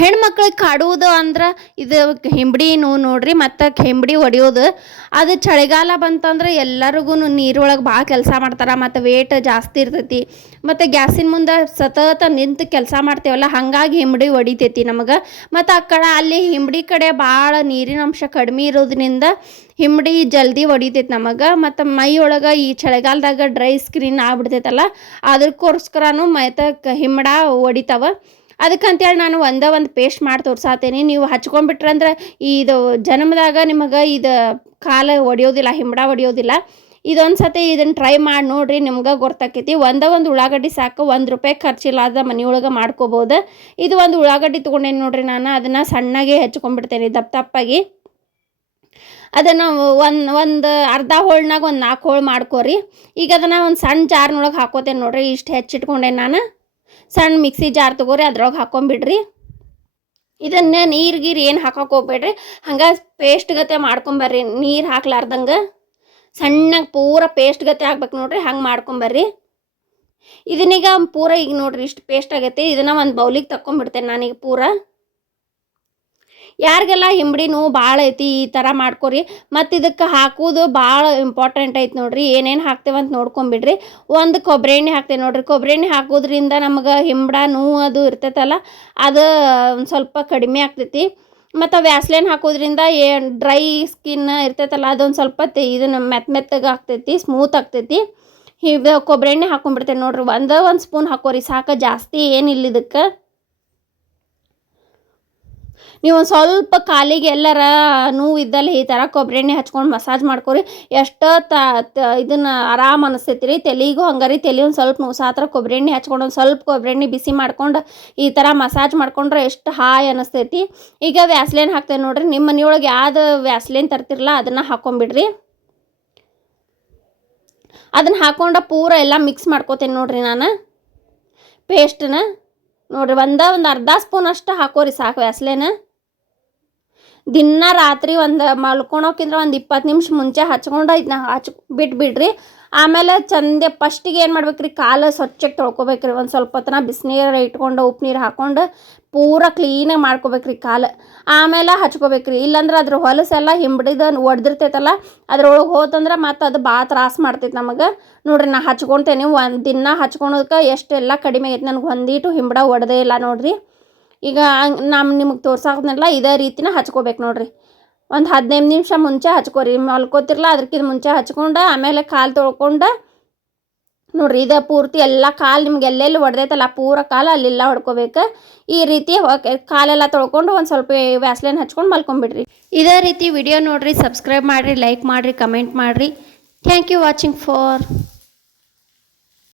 ಹೆಣ್ಮಕ್ಳಿಗೆ ಕಾಡುವುದು ಅಂದ್ರೆ ಇದು ಹಿಂಬಡಿ ನೋವು ನೋಡ್ರಿ, ಮತ್ತು ಹಿಂಬಡಿ ಹೊಡಿಯೋದು. ಅದು ಚಳಿಗಾಲ ಬಂತಂದ್ರೆ ಎಲ್ಲರಿಗೂ ನೀರೊಳಗೆ ಭಾಳ ಕೆಲಸ ಮಾಡ್ತಾರೆ, ಮತ್ತು ವೇಟ್ ಜಾಸ್ತಿ ಇರ್ತೈತಿ. ಮತ್ತು ಗ್ಯಾಸಿನ ಮುಂದೆ ಸತತ ನಿಂತು ಕೆಲಸ ಮಾಡ್ತೇವಲ್ಲ, ಹಾಗಾಗಿ ಹಿಂಬಡಿ ಹೊಡಿತೈತಿ ನಮಗೆ. ಮತ್ತು ಆ ಕಡೆ ಅಲ್ಲಿ ಹಿಂಬಡಿ ಕಡೆ ಭಾಳ ನೀರಿನ ಅಂಶ ಕಡಿಮೆ ಇರೋದ್ರಿಂದ ಹಿಂಬಡಿ ಜಲ್ದಿ ಹೊಡಿತೈತಿ ನಮಗೆ. ಮತ್ತು ಮೈ ಒಳಗೆ ಈ ಚಳಿಗಾಲದಾಗ ಡ್ರೈ ಸ್ಕ್ರೀನ್ ಆಗ್ಬಿಡ್ತೈತಲ್ಲ ಅದಕ್ಕೋಸ್ಕರನೂ ಮೈತಕ್ಕೆ ಹಿಂಬಡ ಹೊಡಿತಾವ. ಅದಕ್ಕಂತೇಳಿ ನಾನು ಒಂದೇ ಒಂದು ಪೇಸ್ಟ್ ಮಾಡಿ ತೋರ್ಸಾತೇನೆ. ನೀವು ಹಚ್ಕೊಂಡ್ಬಿಟ್ರಂದ್ರೆ ಇದು ಜನ್ಮದಾಗ ನಿಮಗೆ ಇದು ಕಾಲ ಒಡೆಯೋದಿಲ್ಲ ಹಿಂಬಡ ಒಡೆಯೋದಿಲ್ಲ. ಇದೊಂದು ಸತಿ ಇದನ್ನು ಟ್ರೈ ಮಾಡಿ ನೋಡ್ರಿ, ನಿಮ್ಗೆ ಗೊತ್ತಾಕೈತಿ. ಒಂದೇ ಒಂದು ಉಳ್ಳಾಗಡ್ಡಿ ಸಾಕು, ಒಂದು ರೂಪಾಯಿ ಖರ್ಚಿಲ್ಲದ ಮನೆಯೊಳಗೆ ಮಾಡ್ಕೋಬೋದು. ಇದು ಒಂದು ಉಳ್ಳಾಗಡ್ಡಿ ತೊಗೊಂಡೇನಿ ನೋಡ್ರಿ ನಾನು, ಅದನ್ನು ಸಣ್ಣಗೆ ಹೆಚ್ಕೊಂಡ್ಬಿಡ್ತೇನೆ ದಪ್ಪ ದಪ್ಪಾಗಿ. ಅದನ್ನು ಒಂದು ಒಂದು ಅರ್ಧ ಹೋಳ್ನಾಗ ಒಂದು ನಾಲ್ಕು ಹೋಳು ಮಾಡ್ಕೋರಿ. ಈಗ ಅದನ್ನು ಒಂದು ಸಣ್ಣ ಜಾರ್ನೊಳಗೆ ಹಾಕೋತೇನೆ ನೋಡ್ರಿ, ಇಷ್ಟು ಹೆಚ್ಚಿಟ್ಕೊಂಡೆ ನಾನು. ಸಣ್ಣ ಮಿಕ್ಸಿ ಜಾರ್ ತಗೋರಿ, ಅದ್ರೊಳಗೆ ಹಾಕೊಂಬಿಡ್ರಿ. ಇದನ್ನ ನೀರು ಗೀರು ಏನು ಹಾಕಕ್ಕೆ ಹೋಗ್ಬೇಡ್ರಿ. ಹಂಗೆ ಪೇಸ್ಟ್ ಗತೆ ಮಾಡ್ಕೊಂಬರ್ರಿ, ನೀರು ಹಾಕ್ಲಾರ್ದಂಗೆ. ಸಣ್ಣಗೆ ಪೂರ ಪೇಸ್ಟ್ ಗತೆ ಹಾಕ್ಬೇಕು ನೋಡ್ರಿ, ಹಂಗೆ ಮಾಡ್ಕೊಂಬರ್ರಿ. ಇದನ್ನೀಗ ಪೂರ ಈಗ ನೋಡ್ರಿ ಇಷ್ಟು ಪೇಸ್ಟ್ ಆಗೈತಿ. ಇದನ್ನು ಒಂದು ಬೌಲಿಗೆ ನಾನು ನಾನೀಗ ಪೂರ. ಯಾರಿಗೆಲ್ಲ ಹಿಂಬಡಿ ನೋವು ಭಾಳ ಐತಿ ಈ ಥರ ಮಾಡ್ಕೊರಿ, ಮತ್ತು ಇದಕ್ಕೆ ಹಾಕೋದು ಭಾಳ ಇಂಪಾರ್ಟೆಂಟ್ ಐತಿ ನೋಡ್ರಿ. ಏನೇನು ಹಾಕ್ತೇವೆ ಅಂತ ನೋಡ್ಕೊಂಬಿಡ್ರಿ. ಒಂದು ಕೊಬ್ಬರಿ ಎಣ್ಣೆ ಹಾಕ್ತೇವೆ ನೋಡ್ರಿ. ಕೊಬ್ಬರಿ ಎಣ್ಣೆ ಹಾಕೋದ್ರಿಂದ ನಮಗೆ ಹಿಂಬಡ ನೋವು ಅದು ಇರ್ತೈತಲ್ಲ, ಅದು ಒಂದು ಸ್ವಲ್ಪ ಕಡಿಮೆ ಆಗ್ತೈತಿ. ಮತ್ತು ವ್ಯಾಸ್ಲೈನ್ ಹಾಕೋದ್ರಿಂದ ಏ ಡ್ರೈ ಸ್ಕಿನ್ ಇರ್ತೈತಲ್ಲ, ಅದೊಂದು ಸ್ವಲ್ಪ ಇದನ್ನು ಮೆತ್ತ ಮೆತ್ತಗೆ ಆಗ್ತೈತಿ, ಸ್ಮೂತ್ ಆಗ್ತೈತಿ. ಇದು ಕೊಬ್ಬರಿ ಎಣ್ಣೆ ಹಾಕೊಂಡ್ಬಿಡ್ತೇನೆ ನೋಡ್ರಿ. ಒಂದೇ, ಒಂದು ಸ್ಪೂನ್ ಹಾಕೋರಿ, ಸಾಕು ಜಾಸ್ತಿ ಏನಿಲ್ಲ ಇದಕ್ಕೆ. ನೀವು ಒಂದು ಸ್ವಲ್ಪ ಕಾಲಿಗೆ ಎಲ್ಲರ ನೋವು ಇದ್ದಲ್ಲಿ ಈ ಥರ ಕೊಬ್ಬರಿ ಎಣ್ಣೆ ಹಚ್ಕೊಂಡು ಮಸಾಜ್ ಮಾಡ್ಕೊರಿ. ಎಷ್ಟು ತ ಇದನ್ನು ಆರಾಮ್ ಅನಿಸ್ತೈತಿ ರೀ ತಲೆಗೂ ಹಂಗಾರಿ. ತಲೆ ಒಂದು ಸ್ವಲ್ಪ ನೋವು ಸಾತ್ರ ಕೊಬ್ಬರಿ ಎಣ್ಣೆ ಹಚ್ಕೊಂಡು ಒಂದು ಸ್ವಲ್ಪ ಕೊಬ್ಬರಿ ಎಣ್ಣೆ ಬಿಸಿ ಮಾಡ್ಕೊಂಡು ಈ ಥರ ಮಸಾಜ್ ಮಾಡ್ಕೊಂಡ್ರೆ ಎಷ್ಟು ಹಾಯ್ ಅನಿಸ್ತೈತಿ. ಈಗ ವ್ಯಾಸ್ಲೇನ್ ಹಾಕ್ತೇವೆ ನೋಡ್ರಿ. ನಿಮ್ಮ ಮನೆಯೊಳಗೆ ಯಾವ್ದು ವ್ಯಾಸ್ಲೇನ್ ತರ್ತಿರಲ್ಲ ಅದನ್ನು ಹಾಕೊಂಬಿಡ್ರಿ. ಅದನ್ನು ಹಾಕೊಂಡ ಪೂರ ಎಲ್ಲ ಮಿಕ್ಸ್ ಮಾಡ್ಕೋತೇನೆ ನೋಡ್ರಿ ನಾನು. ಪೇಸ್ಟನ್ನ ನೋಡ್ರಿ ಒಂದ ಒಂದು ಅರ್ಧ ಸ್ಪೂನ್ ಅಷ್ಟು ಹಾಕೋರಿ ಸಾಕು ವ್ಯಾಸ್ಲೇನ. ದಿನ ರಾತ್ರಿ ಒಂದು ಮಲ್ಕೊಳೋಕ್ಕಿಂತ ಒಂದು ಇಪ್ಪತ್ತು ನಿಮಿಷ ಮುಂಚೆ ಹಚ್ಕೊಂಡು ಇದನ್ನ ಹಚ್ ಬಿಟ್ಬಿಡ್ರಿ. ಆಮೇಲೆ ಚಂದೆ ಫಸ್ಟಿಗೆ ಏನು ಮಾಡ್ಬೇಕ್ರಿ, ಕಾಲು ಸ್ವಚ್ಛಕ್ಕೆ ತೊಳ್ಕೊಬೇಕ್ರಿ. ಒಂದು ಸ್ವಲ್ಪ ಹೊತ್ತನ ಬಿಸಿನೀರು ಇಟ್ಕೊಂಡು ಉಪ್ಪು ನೀರು ಹಾಕ್ಕೊಂಡು ಪೂರ ಕ್ಲೀನಾಗಿ ಮಾಡ್ಕೋಬೇಕ್ರಿ ಕಾಲು. ಆಮೇಲೆ ಹಚ್ಕೋಬೇಕ್ರಿ. ಇಲ್ಲಾಂದ್ರೆ ಅದ್ರ ಹೊಲಸೆಲ್ಲ ಹಿಂಬಡಿದ ಒಡೆದಿರ್ತೈತಲ್ಲ, ಅದ್ರೊಳಗೆ ಹೋತಂದ್ರೆ ಮತ್ತು ಅದು ಭಾಳ ತ್ರಾಸ ಮಾಡ್ತೈತೆ ನಮಗೆ. ನೋಡ್ರಿ, ನಾ ಹಚ್ಕೊತೇನೆ, ಒಂದು ದಿನ ಹಚ್ಕೊಳೋದಕ್ಕೆ ಎಷ್ಟೆಲ್ಲ ಕಡಿಮೆ ಆಗೈತೆ. ನನಗೆ ಒಂದೀಟು ಹಿಂಬಡ ಒಡೆದೇ ಇಲ್ಲ ನೋಡ್ರಿ. ಈಗ ನಮ್ಮ ನಿಮಗೆ ತೋರ್ಸಾಕ್ನಲ್ಲ ಇದೇ ರೀತಿನ ಹಚ್ಕೋಬೇಕು ನೋಡ್ರಿ. ಒಂದು ಹದಿನೈದು ನಿಮಿಷ ಮುಂಚೆ ಹಚ್ಕೋರಿ. ಮಲ್ಕೋತಿರ್ಲ ಅದಕ್ಕಿಂತ ಮುಂಚೆ ಹಚ್ಕೊಂಡು ಆಮೇಲೆ ಕಾಲು ತೊಳ್ಕೊಂಡು ನೋಡ್ರಿ ಇದೇ ಪೂರ್ತಿ ಎಲ್ಲ ಕಾಲು ನಿಮ್ಗೆ ಎಲ್ಲೆಲ್ಲಿ ಹೊಡೆದೈತಲ್ಲ ಪೂರ ಕಾಲು ಅಲ್ಲೆಲ್ಲ ಹೊಡ್ಕೋಬೇಕು. ಈ ರೀತಿ ಕಾಲೆಲ್ಲ ತೊಳ್ಕೊಂಡು ಒಂದು ಸ್ವಲ್ಪ ವ್ಯಾಸ್ಲೈನ್ ಹಚ್ಕೊಂಡು ಮಲ್ಕೊಂಬಿಡ್ರಿ. ಇದೇ ರೀತಿ ವಿಡಿಯೋ ನೋಡ್ರಿ, ಸಬ್ಸ್ಕ್ರೈಬ್ ಮಾಡಿರಿ, ಲೈಕ್ ಮಾಡಿರಿ, ಕಮೆಂಟ್ ಮಾಡಿರಿ. Thank you watching for.